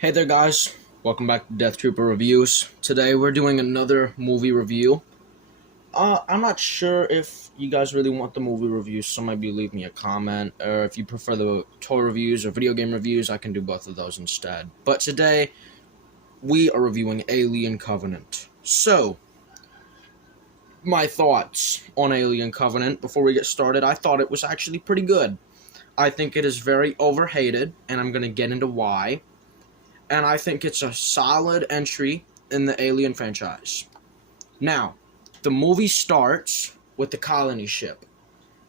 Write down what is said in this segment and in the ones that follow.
Hey there guys, welcome back to Death Trooper Reviews. Today we're doing another movie review. I'm not sure if you guys really want the movie reviews, so maybe leave me a comment, or if you prefer the toy reviews or video game reviews, I can do both of those instead. But today, we are reviewing Alien Covenant. So, my thoughts on Alien Covenant, before we get started, I thought it was actually pretty good. I think it is very overhated, and I'm going to get into why. And I think it's a solid entry in the Alien franchise. Now, the movie starts with the colony ship.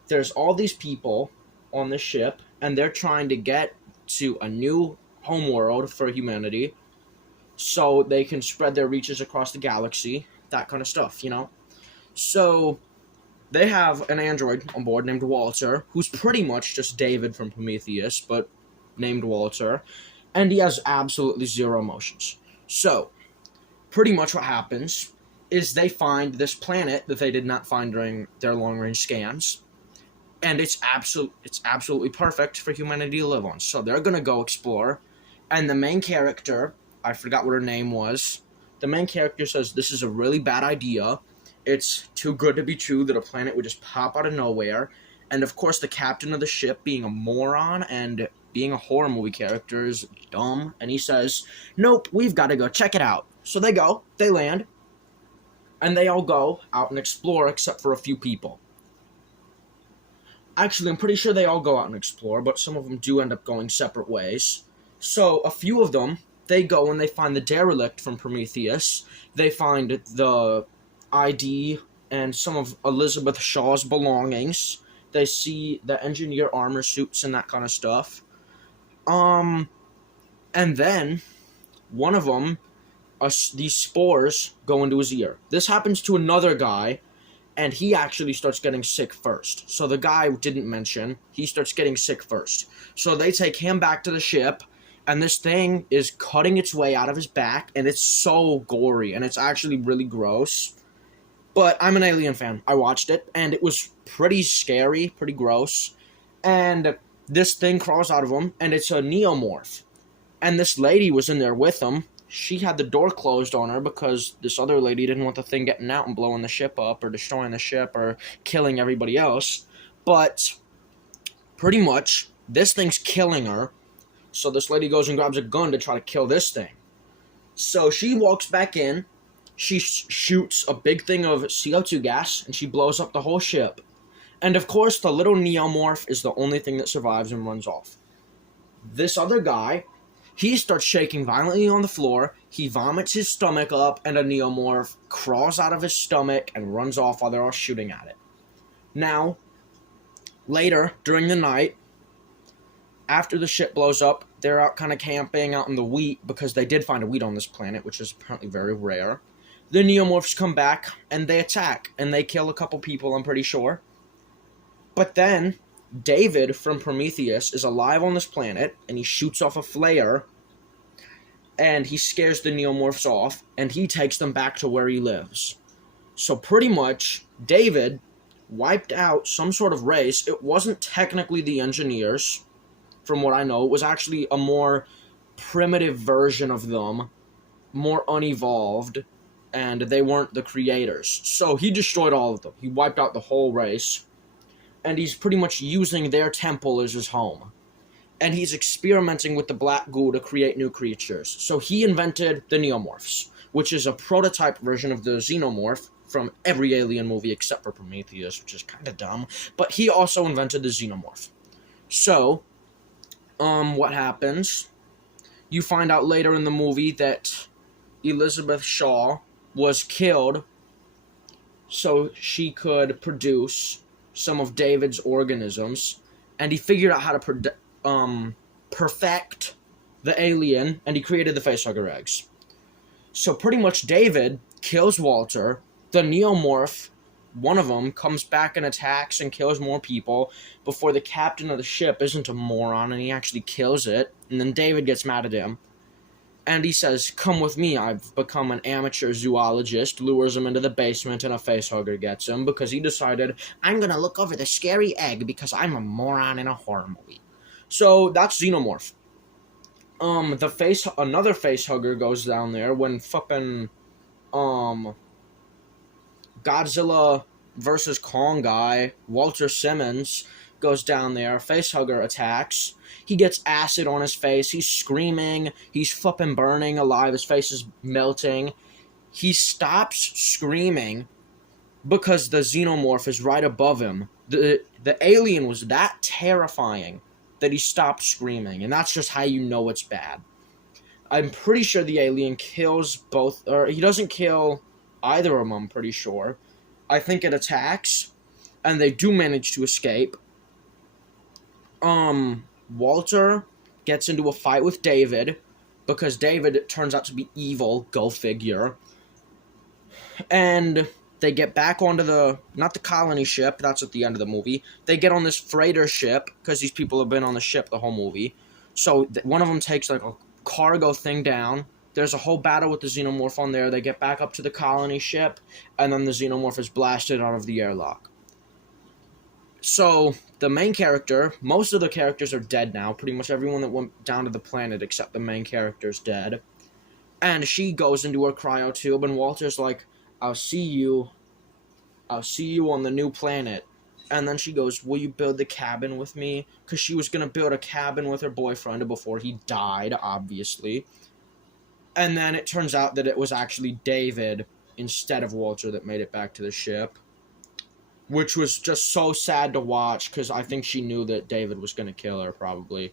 There's all these people on the ship, and they're trying to get to a new homeworld for humanity so they can spread their reaches across the galaxy, that kind of stuff, you know? So, they have an android on board named Walter, who's pretty much just David from Prometheus, but named Walter. And he has absolutely zero emotions. So, pretty much what happens is they find this planet that they did not find during their long-range scans, and it's absolutely perfect for humanity to live on. So they're gonna go explore, and the main character, I forgot what her name was, the main character says this is a really bad idea. It's too good to be true that a planet would just pop out of nowhere. And of course, the captain of the ship, being a moron and being a horror movie character, is dumb, and he says, nope, we've got to go check it out. So they go, they land, and they all go out and explore except for a few people. Actually, I'm pretty sure they all go out and explore, but some of them do end up going separate ways. So a few of them, they go and they find the derelict from Prometheus. They find the ID and some of Elizabeth Shaw's belongings. They see the engineer armor suits and that kind of stuff. And then one of them, these spores go into his ear. This happens to another guy, and he actually starts getting sick first. So the guy didn't mention, he starts getting sick first. So they take him back to the ship, and this thing is cutting its way out of his back, and it's so gory, and it's actually really gross. But I'm an Alien fan. I watched it, and it was pretty scary, pretty gross. And this thing crawls out of him, and it's a neomorph. And this lady was in there with him. She had the door closed on her because this other lady didn't want the thing getting out and blowing the ship up or destroying the ship or killing everybody else. But pretty much, this thing's killing her. So this lady goes and grabs a gun to try to kill this thing. So she walks back in. She shoots a big thing of CO2 gas, and she blows up the whole ship. And of course, the little neomorph is the only thing that survives and runs off. This other guy, he starts shaking violently on the floor, he vomits his stomach up, and a neomorph crawls out of his stomach and runs off while they're all shooting at it. Now, later, during the night, after the ship blows up, they're out kind of camping out in the wheat, because they did find a wheat on this planet, which is apparently very rare. The neomorphs come back, and they attack, and they kill a couple people, I'm pretty sure. But then, David from Prometheus is alive on this planet, and he shoots off a flare, and he scares the neomorphs off, and he takes them back to where he lives. So pretty much, David wiped out some sort of race. It wasn't technically the engineers, from what I know. It was actually a more primitive version of them, more unevolved, and they weren't the creators. So he destroyed all of them. He wiped out the whole race. And he's pretty much using their temple as his home. And he's experimenting with the black goo to create new creatures. So he invented the neomorphs, which is a prototype version of the xenomorph from every Alien movie except for Prometheus, which is kind of dumb. But he also invented the xenomorph. So, what happens? You find out later in the movie that Elizabeth Shaw was killed so she could produce some of David's organisms, and he figured out how to perfect the alien, and he created the facehugger eggs. So pretty much David kills Walter. The neomorph, one of them, comes back and attacks and kills more people before the captain of the ship isn't a moron, and he actually kills it. And then David gets mad at him, and he says, come with me, I've become an amateur zoologist, lures him into the basement, and a facehugger gets him, because he decided, I'm gonna look over the scary egg because I'm a moron in a horror movie. So, that's Xenomorph. Another face hugger goes down there when fucking, um, Godzilla versus Kong guy, Walter Simmons, goes down there. Facehugger attacks. He gets acid on his face. He's screaming. He's fucking burning alive. His face is melting. He stops screaming because the xenomorph is right above him. The alien was that terrifying that he stopped screaming, and that's just how you know it's bad. I'm pretty sure the alien kills both, or he doesn't kill either of them, I'm pretty sure. I think it attacks, and they do manage to escape. Walter gets into a fight with David, because David turns out to be evil, go figure. And they get back onto not the colony ship, that's at the end of the movie. They get on this freighter ship, because these people have been on the ship the whole movie. So one of them takes like a cargo thing down. There's a whole battle with the xenomorph on there. They get back up to the colony ship, and then the xenomorph is blasted out of the airlock. So the main character, most of the characters are dead now. Pretty much everyone that went down to the planet except the main character is dead. And she goes into her cryotube, and Walter's like, I'll see you on the new planet. And then she goes, will you build the cabin with me? Because she was going to build a cabin with her boyfriend before he died, obviously. And then it turns out that it was actually David instead of Walter that made it back to the ship. Which was just so sad to watch, because I think she knew that David was going to kill her, probably.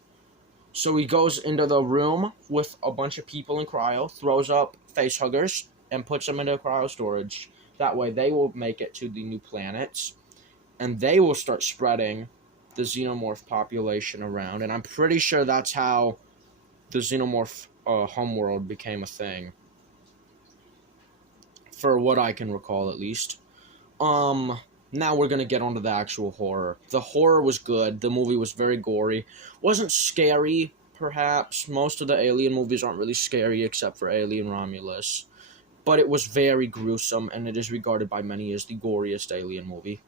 So he goes into the room with a bunch of people in cryo, throws up facehuggers, and puts them into cryo storage. That way they will make it to the new planets, and they will start spreading the xenomorph population around. And I'm pretty sure that's how the xenomorph homeworld became a thing. For what I can recall, at least. Now we're going to get onto the actual horror. The horror was good. The movie was very gory. Wasn't scary, perhaps. Most of the Alien movies aren't really scary except for Alien Romulus. But it was very gruesome, and it is regarded by many as the goriest Alien movie.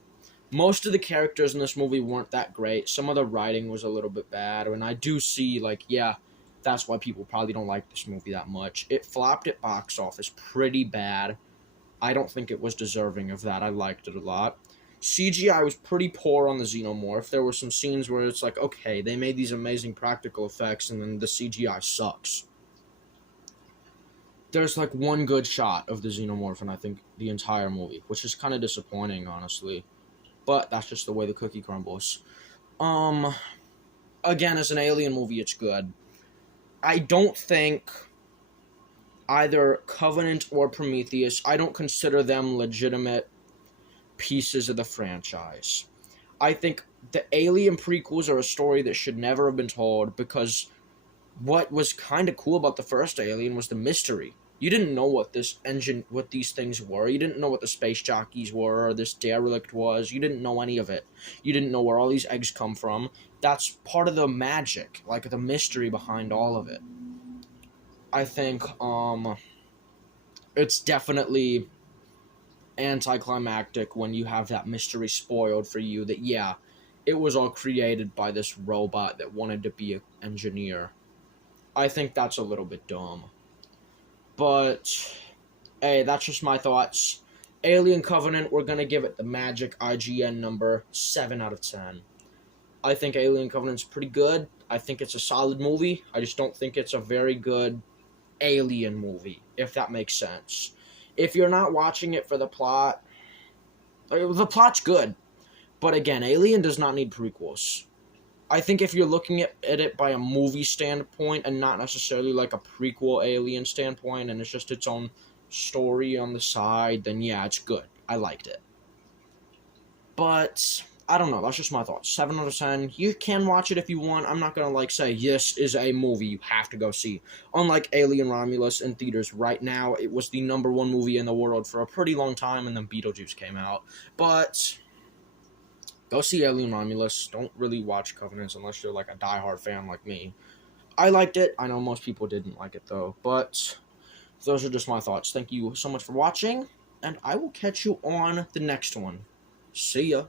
Most of the characters in this movie weren't that great. Some of the writing was a little bit bad, and I do see, like, yeah, that's why people probably don't like this movie that much. It flopped at box office pretty bad. I don't think it was deserving of that. I liked it a lot. CGI was pretty poor on the xenomorph. There were some scenes where it's like, okay, they made these amazing practical effects, and then the CGI sucks. There's like one good shot of the xenomorph in, I think, the entire movie, which is kind of disappointing, honestly. But that's just the way the cookie crumbles. Again, as an Alien movie, it's good. I don't think either Covenant or Prometheus, I don't consider them legitimate pieces of the franchise. I think the Alien prequels are a story that should never have been told, because what was kind of cool about the first Alien was the mystery. You didn't know what these things were. You didn't know what the space jockeys were, or this derelict was. You didn't know any of it. You didn't know where all these eggs come from. That's part of the magic, like the mystery behind all of it. I think, it's definitely anticlimactic when you have that mystery spoiled for you that, yeah, it was all created by this robot that wanted to be an engineer. I think that's a little bit dumb. But, hey, that's just my thoughts. Alien Covenant, we're gonna give it the magic IGN number 7 out of 10. I think Alien Covenant's pretty good. I think it's a solid movie. I just don't think it's a very good Alien movie, if that makes sense. If you're not watching it for the plot, the plot's good. But again, Alien does not need prequels. I think if you're looking at it by a movie standpoint and not necessarily like a prequel Alien standpoint, and it's just its own story on the side, then yeah, it's good. I liked it. But I don't know, that's just my thoughts. 7 out of 10. You can watch it if you want. I'm not gonna like say this is a movie you have to go see. Unlike Alien Romulus in theaters right now, it was the #1 movie in the world for a pretty long time, and then Beetlejuice came out. But go see Alien Romulus. Don't really watch Covenants unless you're like a diehard fan like me. I liked it. I know most people didn't like it though. But those are just my thoughts. Thank you so much for watching, and I will catch you on the next one. See ya.